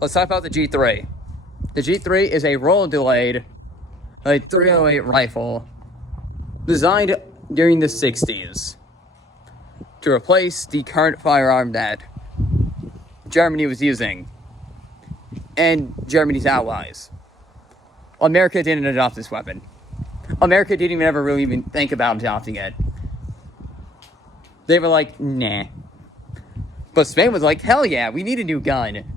Let's talk about the G3. The G3 is a roll-delayed, like 308 rifle designed during the 60s to replace the current firearm that Germany was using and Germany's allies. America didn't adopt this weapon. America didn't even ever really even think about adopting it. They were like, nah. But Spain was like, hell yeah, we need a new gun.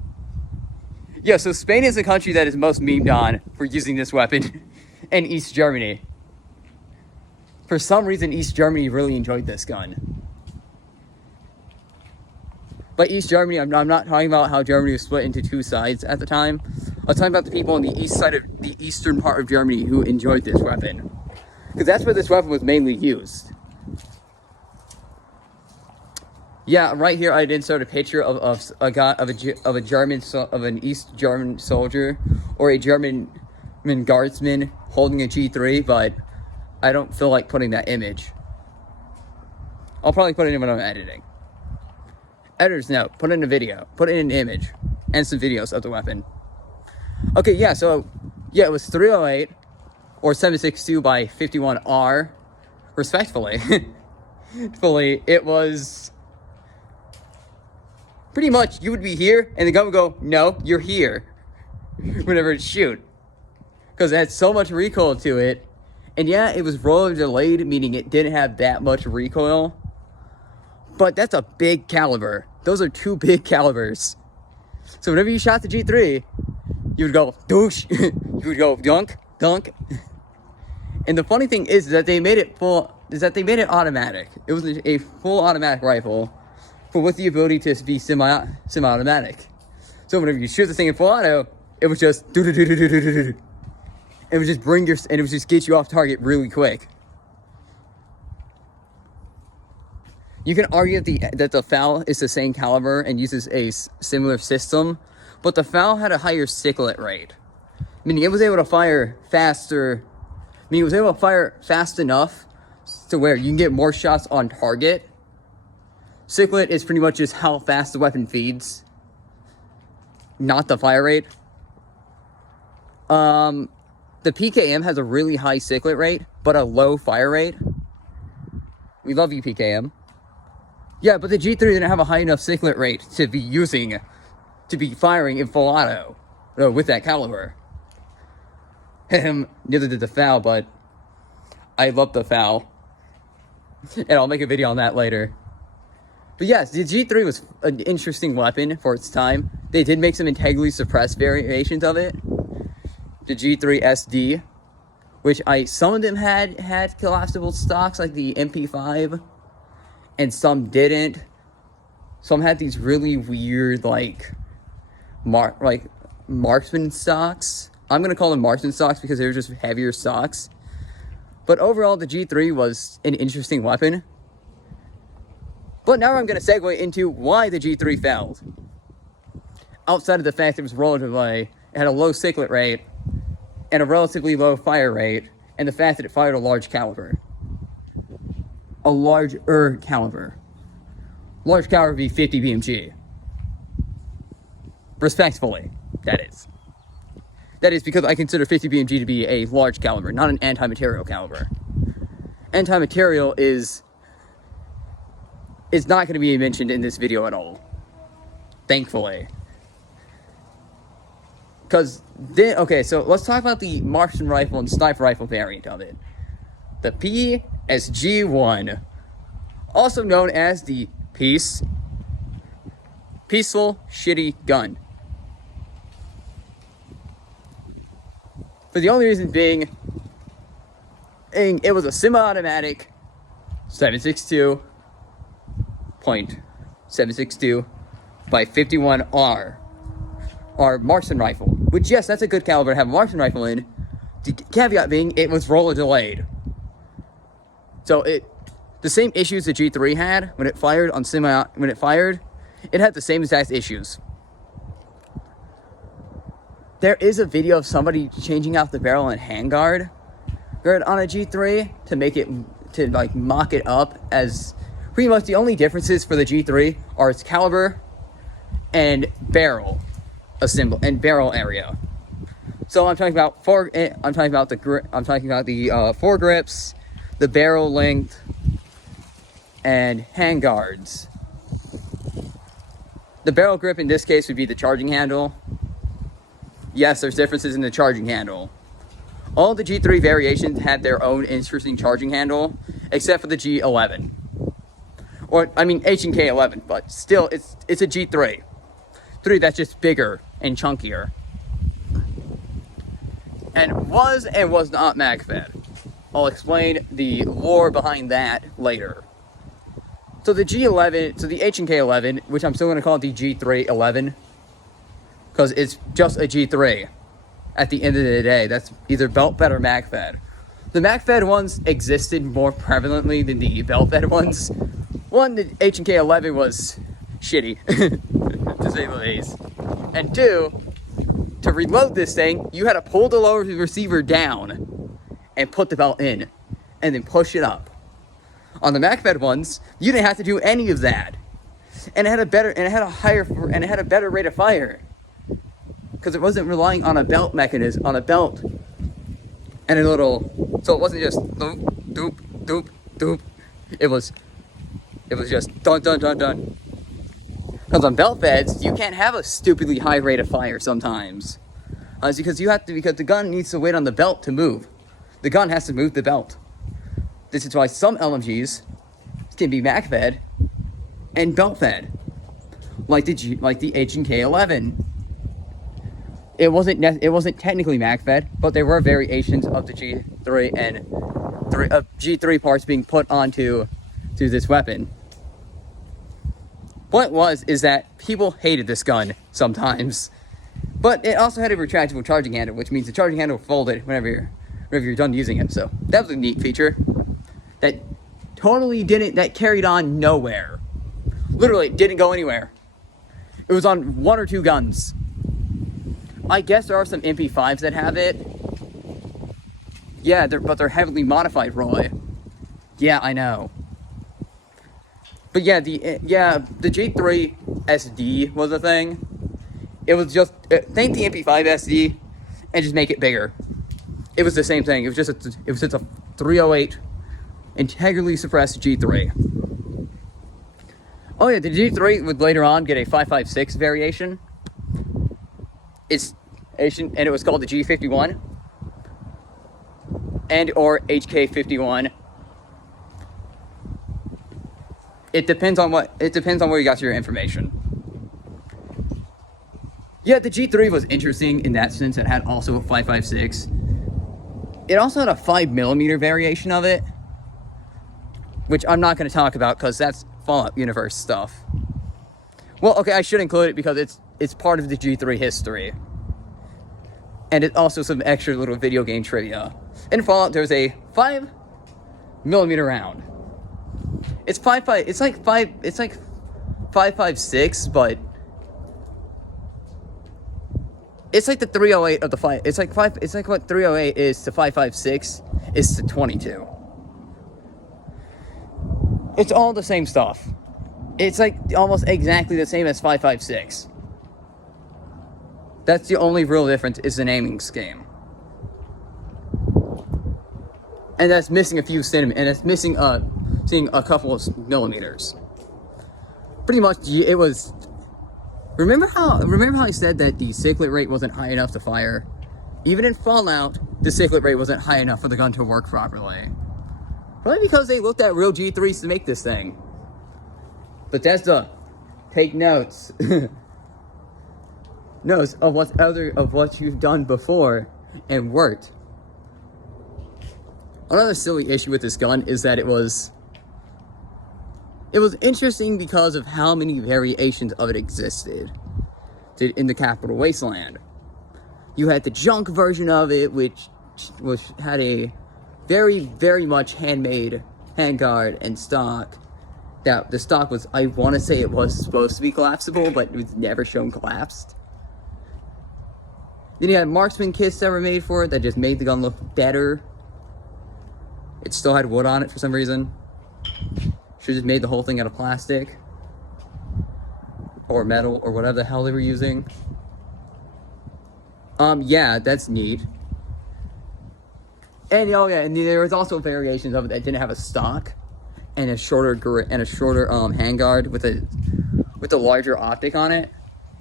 Yeah, so Spain is the country that is most memed on for using this weapon in East Germany. For some reason, East Germany really enjoyed this gun. By East Germany, I'm not talking about how Germany was split into two sides at the time. I'm talking about the people on the east side of the eastern part of Germany who enjoyed this weapon. Because that's where this weapon was mainly used. Yeah, right here I did insert a picture of an East German soldier or a German guardsman holding a G3, but I don't feel like putting that image. I'll probably put it in when I'm editing. Editor's note, put in a video, put in an image, and some videos of the weapon. Okay, yeah, so, yeah, it was 308 or 7.62 by 51R, respectfully. It was pretty much, you would be here, and the gun would go, no, you're here, whenever it shoot. Because it had so much recoil to it, and yeah, it was roller delayed, meaning it didn't have that much recoil. But that's a big caliber. Those are two big calibers. So whenever you shot the G3, you would go, douche, you would go, dunk, dunk. And the funny thing is that they made it automatic. It was a full automatic rifle, but with the ability to be semi-automatic. So whenever you shoot the thing in full auto, it was just do-do-do-do-do-do-do. It would just it would just get you off target really quick. You can argue that the FAL is the same caliber and uses a similar system, but the FAL had a higher cyclet rate, meaning it was able to fire faster. Meaning it was able to fire fast enough to where you can get more shots on target. Cyclet is pretty much just how fast the weapon feeds, not the fire rate. The PKM has a really high cyclet rate, but a low fire rate. We love you, PKM. Yeah, but the G3 didn't have a high enough cyclet rate to be firing in full auto with that caliber. Neither did the FAL, but I love the FAL. And I'll make a video on that later. But yes, the G3 was an interesting weapon for its time. They did make some integrally suppressed variations of it. The G3 SD, which some of them had collapsible stocks like the MP5, and some didn't. Some had these really weird marksman stocks. I'm gonna call them marksman stocks because they were just heavier stocks. But overall, the G3 was an interesting weapon. But now I'm gonna segue into why the G3 failed. Outside of the fact that it was relatively, it had a low cyclet rate and a relatively low fire rate, and the fact that it fired a large caliber. A larger caliber. Large caliber would be 50 BMG. Respectfully, that is. That is because I consider 50 BMG to be a large caliber, not an anti-material caliber. Anti-material is not going to be mentioned in this video at all. Thankfully. Okay, so let's talk about the marksman rifle and sniper rifle variant of it. The PSG-1, also known as the Peaceful Shitty Gun. For the only reason being, it was a semi-automatic 7.62 by 51R, or marksman rifle. Which, yes, that's a good caliber to have a marksman rifle in. The caveat being, it was roller delayed. So the same issues the G3 had when it fired, it had the same exact issues. There is a video of somebody changing out the barrel and handguard on a G3 to mock it up as pretty much the only differences for the G3 are its caliber and barrel. barrel area. So I'm talking about the foregrips, the barrel length, and handguards. The barrel grip in this case would be the charging handle. Yes, there's differences in the charging handle. All the G3 variations had their own interesting charging handle, except for the G11. Or, I mean, H and K11, but still, it's a G3. That's just bigger and chunkier. And was not MagFed. I'll explain the lore behind that later. So the G11, so the H and K11, which I'm still going to call it the G311, because it's just a G3 at the end of the day. That's either belt fed or mag fed. The mag fed ones existed more prevalently than the belt fed ones. One, the H and K11 was shitty, to say the least. And two, to reload this thing, you had to pull the lower receiver down and put the belt in, and then push it up. On the MagFed ones, you didn't have to do any of that, and it had a better rate of fire because it wasn't relying on a belt mechanism, on a belt and a little. So it wasn't just doop doop doop doop. It was just dun dun dun dun. Because on belt feds, you can't have a stupidly high rate of fire sometimes, because the gun needs to wait on the belt to move. The gun has to move the belt. This is why some LMGs can be mag-fed and belt-fed, like the H and K11. It wasn't technically mag-fed, but there were variations of the G3 and G3 parts being put onto this weapon. Point is that people hated this gun sometimes, but it also had a retractable charging handle, which means the charging handle folded whenever you're done using it. So that was a neat feature. That carried on nowhere. Literally, it didn't go anywhere. It was on one or two guns. I guess there are some MP5s that have it. Yeah, but they're heavily modified, Roy. Yeah, I know. But yeah, the G3 SD was a thing. It was just take the MP5 SD and just make it bigger. It was the same thing. It was just a 308 integrally suppressed G3. Oh yeah, the G3 would later on get a 5.56 variation. And it was called the G51 and or HK51. It depends on where you got your information. Yeah, the G3 was interesting in that sense. It had also a 5.56. It also had a 5mm variation of it, which I'm not going to talk about because that's Fallout Universe stuff. Well, okay, I should include it because it's part of the G3 history. And it's also some extra little video game trivia. In Fallout, there's a 5mm round. It's like 5.56, but it's like the 308 of the 5. It's like what 308 is to 5.56 is to 22. It's all the same stuff. It's like almost exactly the same as 5.56. That's the only real difference, is the naming scheme. And that's missing a few centimeters, and it's missing a couple of millimeters. Pretty much, it was. Remember how I said that the cyclet rate wasn't high enough to fire? Even in Fallout, the cyclet rate wasn't high enough for the gun to work properly. Probably because they looked at real G3s to make this thing. Bethesda, take notes. Notes of what you've done before and worked. Another silly issue with this gun is that it was interesting because of how many variations of it existed in the Capital Wasteland. You had the junk version of it, which had a very, very much handmade handguard and stock. That the stock was, I want to say it was supposed to be collapsible, but it was never shown collapsed. Then you had marksman kits that were made for it that just made the gun look better. It still had wood on it for some reason. Should have just made the whole thing out of plastic or metal or whatever the hell they were using. Yeah, that's neat. And oh yeah, and there was also variations of it that didn't have a stock and a shorter handguard with a larger optic on it.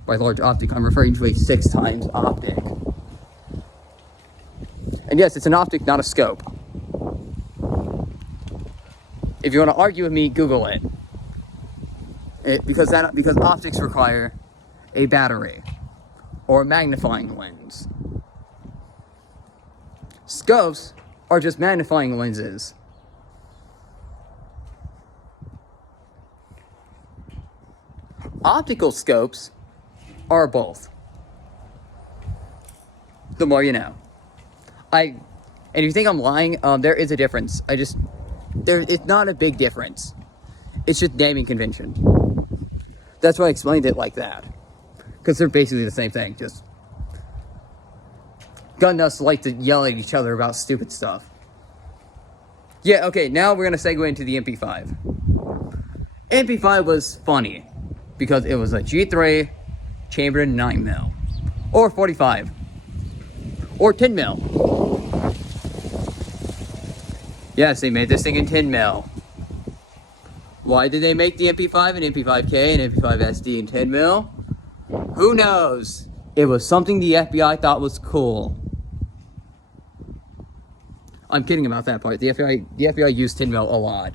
By large optic, I'm referring to a 6 times optic. And yes, it's an optic, not a scope. If you want to argue with me, Google it. Because optics require a battery or a magnifying lens. Scopes are just magnifying lenses. Optical scopes are both. The more you know. And if you think I'm lying, there is a difference. It's not a big difference. It's just naming convention. That's why I explained it like that. Because they're basically the same thing. Just gun nuts like to yell at each other about stupid stuff. Yeah, okay, now we're going to segue into the MP5. MP5 was funny. Because it was a G3 chambered in 9mm. Or 45. Or 10mm. Yes, they made this thing in 10mm. Why did they make the MP5 and MP5K and MP5 SD in 10mm? Who knows? It was something the FBI thought was cool. I'm kidding about that part. The FBI used 10mm a lot.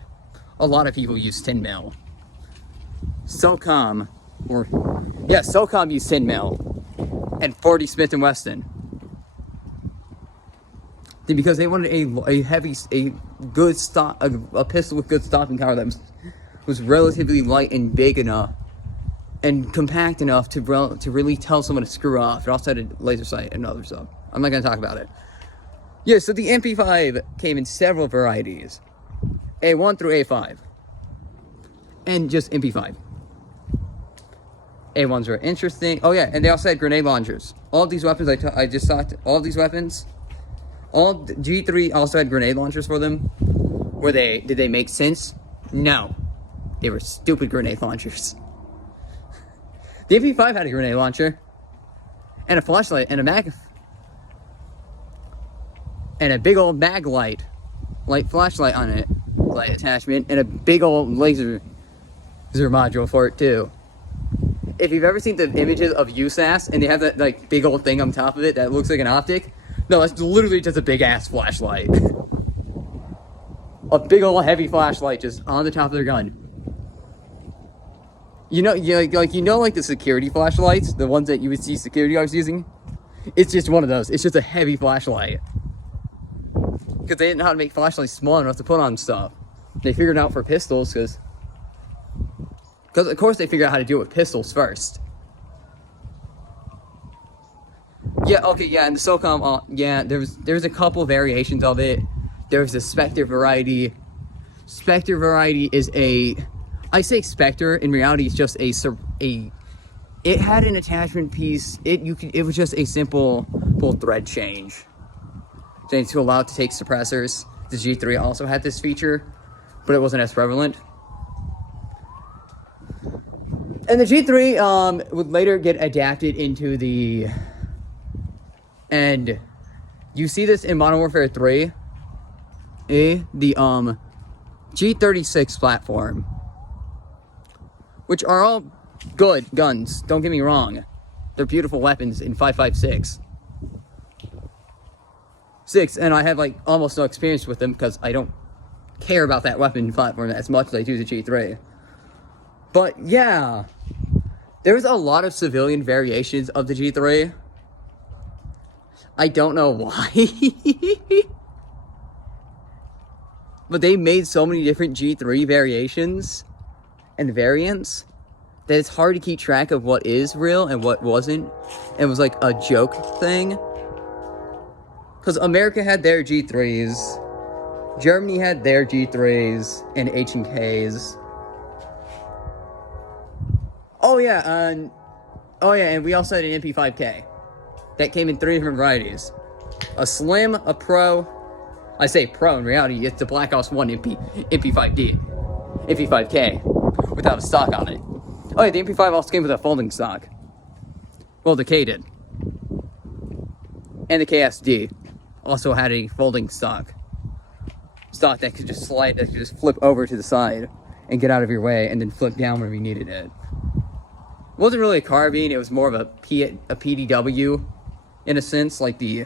A lot of people use 10mm. SOCOM used 10mm. And 40 Smith & Wesson. Because they wanted a pistol with good stopping power that was relatively light and big enough and compact enough to really tell someone to screw off. It also had a laser sight and other stuff. I'm not going to talk about it. Yeah, so the MP5 came in several varieties. A1 through A5. And just MP5. A1s were interesting. Oh yeah, and they also had grenade launchers. All of these weapons, I just thought, all of these weapons, all G3 also had grenade launchers for them. Did they make sense? No. They were stupid grenade launchers. The MP5 had a grenade launcher. And a flashlight, and a big old mag light flashlight on it, light attachment, and a big old laser module for it too. If you've ever seen the images of USAS and they have that like big old thing on top of it that looks like an optic, no, that's literally just a big ass flashlight. A big old heavy flashlight just on the top of their gun. Like the security flashlights, the ones that you would see security guards using. It's just one of those. It's just a heavy flashlight. Because they didn't know how to make flashlights small enough to put on stuff. They figured it out for pistols because of course they figured out how to do it with pistols first. Yeah, okay, yeah, and the SOCOM, there was a couple variations of it. There was the Spectre variety. Spectre variety is I say Spectre, in reality it's just it had an attachment piece. It was just a simple full thread change. To allow it to take suppressors. The G3 also had this feature, but it wasn't as prevalent. And the G3 would later get adapted into the... And you see this in Modern Warfare 3. The G36 platform. Which are all good guns, don't get me wrong. They're beautiful weapons in 5.56. And I have like almost no experience with them because I don't care about that weapon platform as much as I do the G3. But yeah, there's a lot of civilian variations of the G3. I don't know why. But they made so many different G3 variations and variants that it's hard to keep track of what is real and what wasn't. It was like a joke thing. Because America had their G3s, Germany had their G3s and H&Ks. Oh yeah, and we also had an MP5K. That came in 3 different varieties. A Slim, a Pro. I say Pro, in reality, it's the Black Ops 1 MP5D. MP5K. Without a stock on it. Oh yeah, the MP5 also came with a folding stock. Well, the K did. And the KSD also had a folding stock that could just slide, that could just flip over to the side and get out of your way, and then flip down whenever you needed it. It wasn't really a carbine; it was more of a PDW, in a sense, like the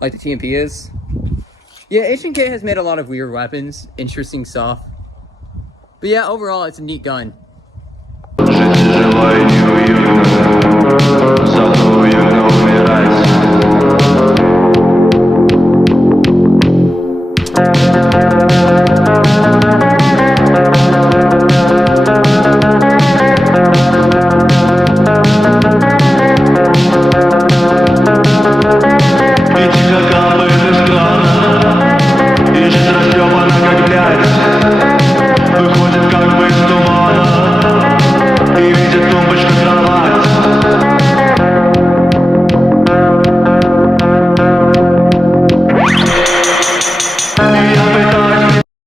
TMP is. Yeah, H&K has made a lot of weird weapons, interesting stuff. But yeah, overall, it's a neat gun.